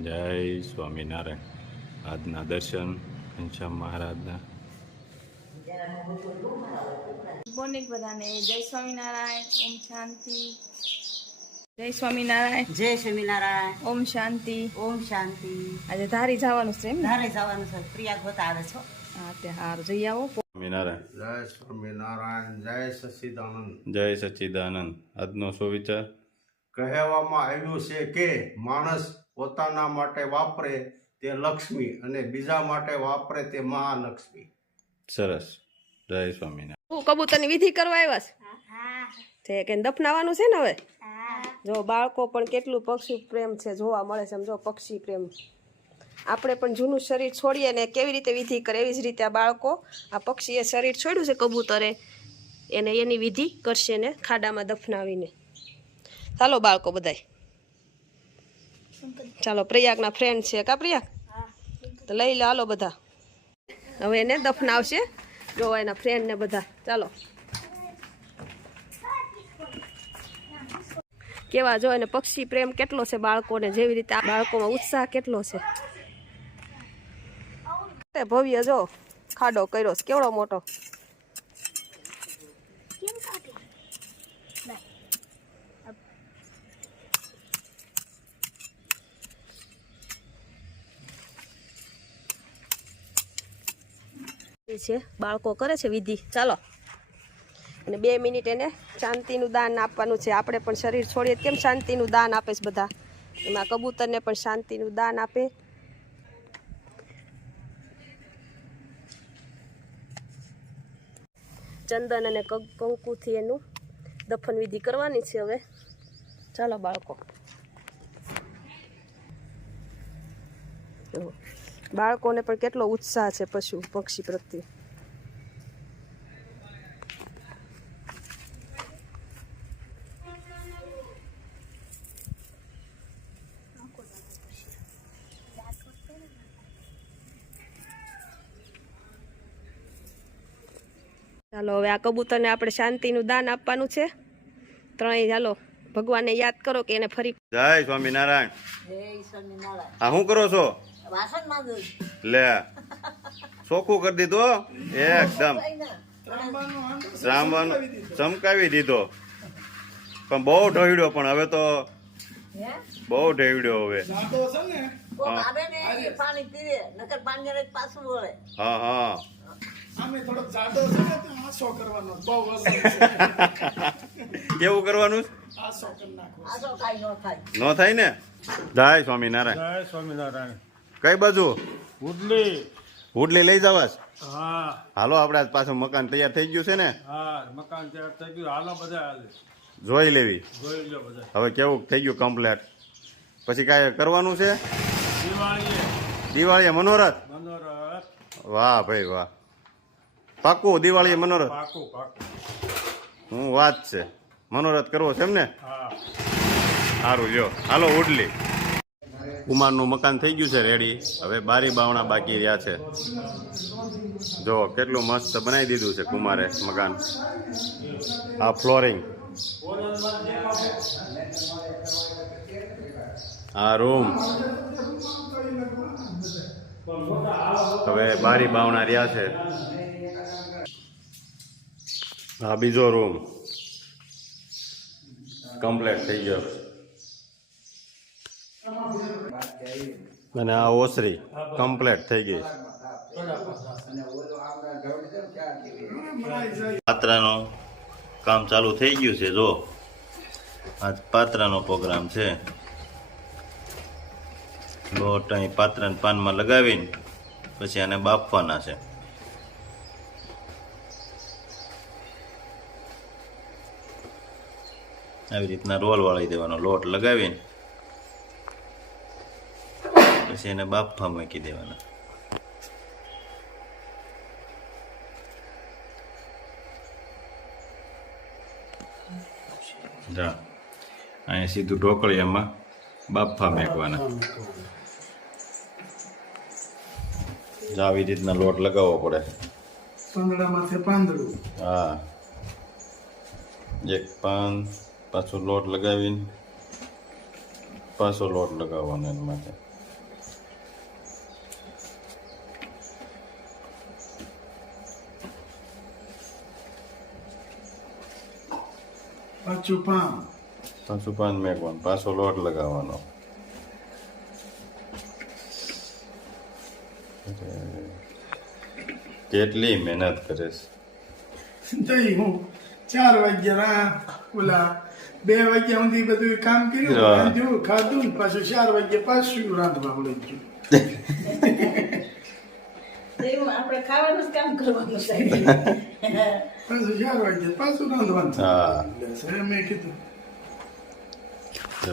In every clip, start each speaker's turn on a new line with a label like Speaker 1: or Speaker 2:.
Speaker 1: જય સ્વામિનારાયણ. આજના દર્શન ઘનશ્યામ મહારાજના.
Speaker 2: મોર્નિંગ બધાને જય સ્વામિનારાયણ ઓમ શાંતિ. જય સ્વામિનારાયણ.
Speaker 3: જય સ્વામિનારાયણ.
Speaker 2: ઓમ શાંતિ.
Speaker 3: ઓમ શાંતિ.
Speaker 2: આજે ધારી જવાનું છે એમ ને?
Speaker 3: ધારે જવાનું છે. પ્રિયા ગોતા આવે છો
Speaker 2: હા. તે હારું. જઈ આવો.
Speaker 1: સ્વામિનારાયણ.
Speaker 4: જય સ્વામિનારાયણ જય સચિદાનંદ.
Speaker 1: જય સચિદાનંદ. આજનો સુવિચાર?
Speaker 4: કહેવામાં આવ્યું છે કે માણસ પોતાના માટે વાપરે તે લક્ષ્મી અને બીજા માટે વાપરે તે મહાલક્ષ્મી.
Speaker 1: સરસ. જય સ્વામી
Speaker 5: હું કબૂતરની વિધિ કરવા આવ્યા છે? કે દફનાવાનું છે ને હવે? જો બાળકો પણ કેટલું પક્ષી પ્રેમ છે જોવા મળે છે સમજો પક્ષી પ્રેમ. આપણે પણ જૂનું શરીર છોડીએ ને કેવી રીતે વિધિ કરે એવી જ રીતે આ બાળકો આ પક્ષીએ શરીર છોડ્યું છે કબૂતરે એને એની વિધિ કરશે ને ખાડામાં દફનાવીને. ચાલો બાળકો બધાય. ચાલો પ્રયાગના ફ્રેન્ડ છે કા પ્રયાગ તો લઈ લે, હાલો બધા. હવે એને દફનાવશે. જો, એના ફ્રેન્ડ ને બધા. ચાલો. કેવા, જો, એને પક્ષી પ્રેમ કેટલો છે બાળકોને? જેવી રીતે બાળકોમાં ઉત્સાહ કેટલો છે? ભવ્ય, જો, ખાડો કર્યો કેવડો મોટો એ છે. બાળકો કરે છે વિધિ. ચાલો. અને બે મિનિટ એને શાંતિનું દાન આપવાનું છે. આપણે પણ શરીર છોડીએ કેમ શાંતિનું દાન આપે છે બધા? એમાં કબૂતરને પણ શાંતિનું દાન આપે. ચંદન અને કંકુથી એનું દફન વિધિ કરવાની છે હવે. ચાલો બાળકો. બાળકોને પણ કેટલો ઉત્સાહ છે પશુ પક્ષી પ્રત્યે. ચાલો હવે આ કબૂતરને આપણે શાંતિનું દાન આપવાનું છે. ત્રણેય ચાલો ભગવાનને યાદ કરો કે એને ફરી
Speaker 1: જય સ્વામિનારાયણ.
Speaker 3: જય સ્વામિનારાયણ.
Speaker 1: આ શું કરો છો?
Speaker 3: વાસણ માંગુ
Speaker 1: લે. ચોખ્ખું કરી દીધો એકદમ. રામબાનું ચમકાવી દીધો. પણ બહુ ઢળ્યો પણ હવે તો બહુ ઢેવડ્યો હવે.
Speaker 3: કોક આવે ને એ પાણી પીવે નકર પાણી જ પાછું વળે.
Speaker 1: હા હા. કેવું કરવાનું?
Speaker 3: આ તો કાંઈ ન થાય.
Speaker 1: ન થાય ને? જય સ્વામિનારાયણ.
Speaker 6: જય સ્વામિનારાયણ.
Speaker 1: કઈ બાજુ?
Speaker 6: ઉડલી.
Speaker 1: હુડલી લઈ જવાસ?
Speaker 6: હા.
Speaker 1: હાલો આપણે પાછું મકાન તૈયાર થઈ ગયું છે ને?
Speaker 6: હા મકાન તૈયાર થઈ ગયું. હાલો બધા હાલે
Speaker 1: જોઈ લેવી.
Speaker 6: જોઈ લો બધા.
Speaker 1: હવે કેવું થઈ ગયું કમ્પ્લેટ પછી કાંઈ કરવાનું છે?
Speaker 6: દિવાળીએ.
Speaker 1: દિવાળીએ મનોરથ?
Speaker 6: મનોરથ.
Speaker 1: વાહ ભાઈ વાહ. પાકું દિવાળીએ મનોરથ?
Speaker 6: પાકું પાકું
Speaker 1: હું વાત છે. મનોરથ કરવો છે એમ ને?
Speaker 6: હા.
Speaker 1: સારું લ્યો. હાલો ઉડલી. કુમારનું મકાન થઈ ગયું છે રેડી હવે બારી બાવણા બાકી રહ્યા છે. જો, કેટલું મસ્ત બનાવી દીધું છે કુમારે મકાન. આ ફ્લોરિંગ આ રૂમ હવે બારી બાવણા રહ્યા છે. આ બીજો રૂમ કમ્પ્લેટ થઈ ગયો. અને આ ઓસરી કમ્પ્લેટ થઈ ગઈ પાત્રાનું કામ ચાલુ થઈ ગયું છે, જો. આજ પાત્રાનો પ્રોગ્રામ છે. લોટ અહીં પાત્રાને પાનમાં લગાવીને પછી આને બાફવાના છે. આવી રીતના રોલ વાળી દેવાનો લોટ લગાવીને પછી એને બાફવા મૂકી દેવાના. જા. અહીંયા સીધું ઢોકળિયામાં બાફા મેકવાના જા આવી રીતના લોટ લગાવવો પડે.
Speaker 7: પાંદડામાંથી પાંદડું.
Speaker 1: હા. એક પાન પાછો લોટ લગાવીને પાછો લોટ લગાવવાનો એના માટે.
Speaker 7: પાછું પાન.
Speaker 1: પાછું પાન મેકવાનું પાછો લોટ લગાવવાનો. કેટલી મહેનત કરે છે
Speaker 7: તઈ હું ચાર વાગ્યા રા ઓલા બે વાગ્યા સુધી બધું કામ. કર્યું ખાધું પાછું ચાર વાગ્યા પાછું રાંધવા મળી ગયું.
Speaker 3: આપણે ખાવાનું કામ કરવાનું
Speaker 7: સાહેબ.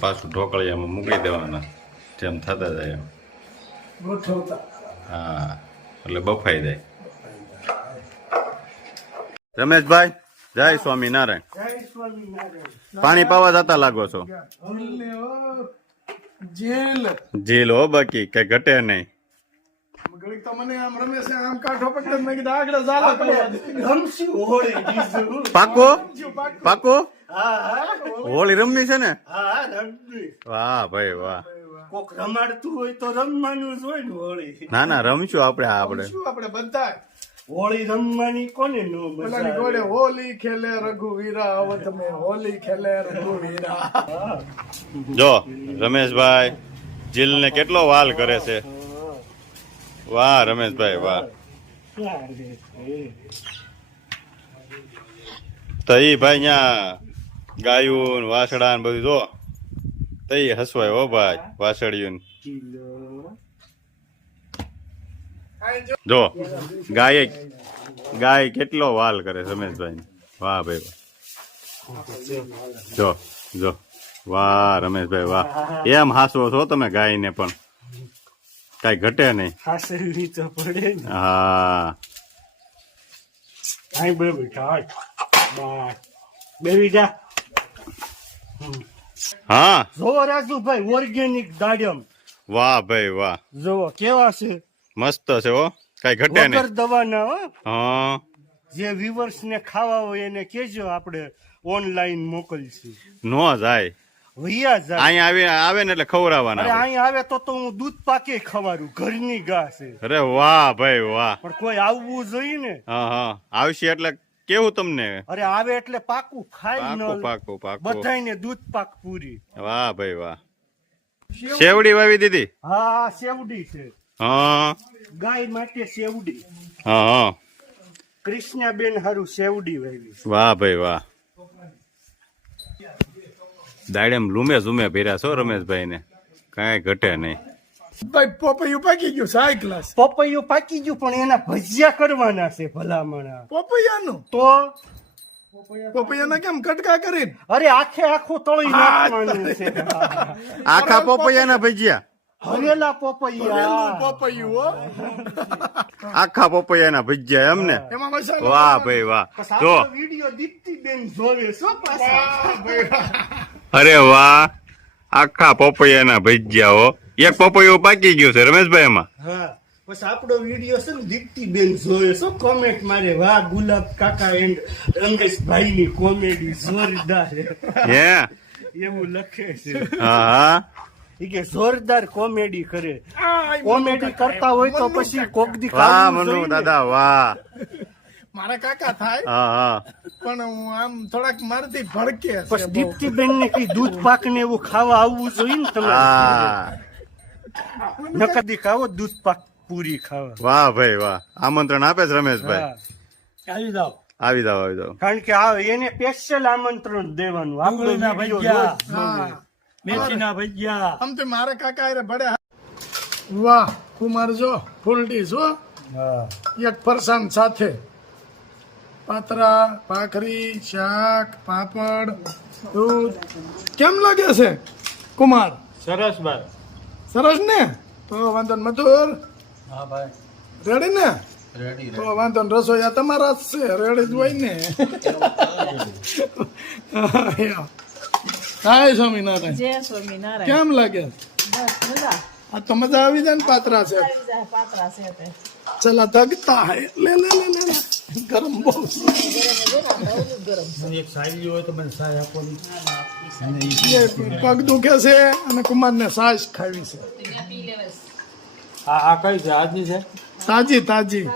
Speaker 1: પાછું ઢોકળિયામાં મૂકી દેવાના જેમ થતા જાય એમ. હા એટલે બફાઈ જાય. રમેશભાઈ જય સ્વામિનારાયણ.
Speaker 7: જય સ્વામિનારાયણ.
Speaker 1: પાણી પાવા જતા લાગો છો?
Speaker 7: જેલ.
Speaker 1: જેલ હો બાકી કઈ ઘટે નહીં.
Speaker 7: ઘડીક તો મને આમ રમેશે આમ કાઠો પકડે મેં કીધું આગળ ચાલો કરવા
Speaker 8: રમશું હોળી બીજું
Speaker 1: પાકો?
Speaker 7: પાકો.
Speaker 8: હા હા.
Speaker 1: હોળી રમની છે ને?
Speaker 8: હા રમની
Speaker 1: વાહ ભાઈ વાહ.
Speaker 8: કોક રમાડતું હોય તો રમવાનું જ હોય ને હોળી.
Speaker 1: ના ના રમશું આપણે આપણે.
Speaker 7: શું આપણે બધા
Speaker 8: હોળી રમવાની કોને નો મજા
Speaker 7: ગોળે હોલી ખેલે રઘુવીરા હવે તમે હોલી ખેલે રઘુવીરા.
Speaker 1: જો રમેશભાઈ જીલ ને કેટલો વાલ કરે છે. વાહ, રમેશભાઈ, વાહ. તો ઈ ભાઈ ન્યા ગાયું વાસડા ને બધું જો. તઈ હસવાય હો ભાઈ વાસળિયું જો, ગાય ગાય કેટલો વાલ કરે રમેશભાઈ વાહ ભાઈ જો જો. વાહ, રમેશભાઈ, વાહ. એમ હાસવો છો તમે ગાયને પણ. કઈ ઘટે નહીં.
Speaker 8: હાસેલી તો પડે ને.
Speaker 1: હા.
Speaker 8: આઈ બે બેઠા. બસ. જા.
Speaker 1: હા.
Speaker 8: જોવો રાજુભાઈ ઓર્ગેનિક દાડિયમ
Speaker 1: વાહ ભાઈ વાહ.
Speaker 8: જોવો કેવા છે?
Speaker 1: મસ્ત છે હો. કઈ ઘટે
Speaker 8: વગર
Speaker 1: નહીં
Speaker 8: દવાના હો.
Speaker 1: હા.
Speaker 8: જે વ્યુઅર્સ ને ખાવા હોય એને કેજો આપણે ઓનલાઈન મોકલશું.
Speaker 1: નો જાય.
Speaker 8: વૈયા જાય
Speaker 1: અહીંયા આવે આવે ને એટલે ખવડાવવાના આપણે.
Speaker 8: અહીં આવે તો તો હું દૂધ પાકે ખવારું ઘરની ગા છે.
Speaker 1: અરે વાહ ભાઈ વાહ.
Speaker 8: પણ કોઈ આવવું જોઈએ ને?
Speaker 1: હા હા. આવશે એટલે કેવું તમને?
Speaker 8: અરે આવે એટલે પાકું ખાઈ ન
Speaker 1: પાકું પાકું.
Speaker 8: બધાને દૂધ પાક પૂરી.
Speaker 1: વાહ ભાઈ વાહ. શેવડી વાવી દીધી?
Speaker 8: હા સેવડી છે.
Speaker 1: હા.
Speaker 8: ગાય માટે સેવડી.
Speaker 1: હા હા.
Speaker 8: કૃષ્ણાબેન હારું સેવડી વાવી.
Speaker 1: વાહ ભાઈ વાહ. દાડેમ લૂમે ઝૂમે ભેર્યા છો રમેશભાઈ ને કાંઈ ઘટે નહીં.
Speaker 7: ભાઈ પોપૈયું પાકી ગયું સાય ક્લાસ
Speaker 8: પપૈયું પાકી ગયું પણ એના ભજીયા કરવાના છે ભલામણા.
Speaker 7: પોપૈયાનું?
Speaker 8: તો?
Speaker 7: પોપૈયાના કેમ કટકા કરીને?
Speaker 8: અરે આખે આખું તળી નાખવાનું છે.
Speaker 1: આખા પોપૈયાના ભજીયા?
Speaker 8: હરેલા પપૈયા.
Speaker 7: પોપૈયું
Speaker 1: આખા પપૈયાના ભજીયા એમ ને? વાહ ભાઈ વાહ. જો.
Speaker 8: વીડિયો દીપ્તિ બેન જોવે શું પાછા.
Speaker 1: અરે વાહ આખા પપૈયાના ભજીયા હો. એક પપૈયો પાકી ગયો છે રમેશભાઈ એમાં?
Speaker 8: હા પછી આપણો વીડિયો છે ને દીપ્તિ બેન જોયો શું કોમેન્ટ મારે. વાહ ગુલાબ કાકા એન્ડ રમેશભાઈ ની કોમેડી જોરદાર.
Speaker 1: હે?
Speaker 8: એવું લખે છે.
Speaker 1: હા. હા
Speaker 8: ઈ કે જોરદાર કોમેડી કરે. કોમેડી કરતા હોય તો પછી કોક. દી
Speaker 1: વાહ મનુ દાદા વાહ.
Speaker 7: મારા કાકા થાય?
Speaker 1: હા હા.
Speaker 7: પણ હું આમ થોડાક મારથી ભડકે પણ
Speaker 8: પછી
Speaker 7: બહુ.
Speaker 8: દીપ્તિ બેન ને કઈ દૂધ પાક ને એવું ખાવા આવવું જોઈએ ને તમે નકદી ખાવો દૂધ પાક પૂરી ખાવા.
Speaker 1: વાહ ભાઈ વાહ. આમંત્રણ આપે છે રમેશભાઈ.
Speaker 8: આવી જાઓ.
Speaker 1: આવી જાઓ આવી જાઓ.
Speaker 8: કારણ કે આ એને સ્પેશિયલ આમંત્રણ દેવાનું. રોજ જોવે.
Speaker 6: મેથીના ભજીયા.
Speaker 7: આમ તો મારા કાકા હારે ભડે. વાહ કુમાર જો ફૂલ ડીશ હો. એક ફરસાણ સાથે. પાતરા ભાખરી શાક પાપડ દૂધ. કેમ લાગે છે કુમાર?
Speaker 6: સરસ ભાઈ
Speaker 7: સરસ ને? તો વાંધો ને મધુર.
Speaker 6: હા ભાઈ.
Speaker 7: રેડી ને? તો વાંધો નહીં. રસોઈયા તમારા જ છે રેડી જ હોય ને? હાય સ્વામિનારાયણ.
Speaker 2: જય સ્વામિનારાયણ.
Speaker 7: કેમ લાગે?
Speaker 2: બસ મજા.
Speaker 7: આ તો મજા આવી જાય ને પાત્રા છે.
Speaker 2: પાત્રા છે
Speaker 7: ચલા ધગતા હે. લે લે લે લે. ગરમ બહુ
Speaker 6: એક સારી હોય તો મને સારી આપો
Speaker 7: એ પગ દુખે છે અને કુમારને સાસ ખાવી છે.
Speaker 6: આ આ કઈ છે? આજની છે?
Speaker 7: તાજી તાજી.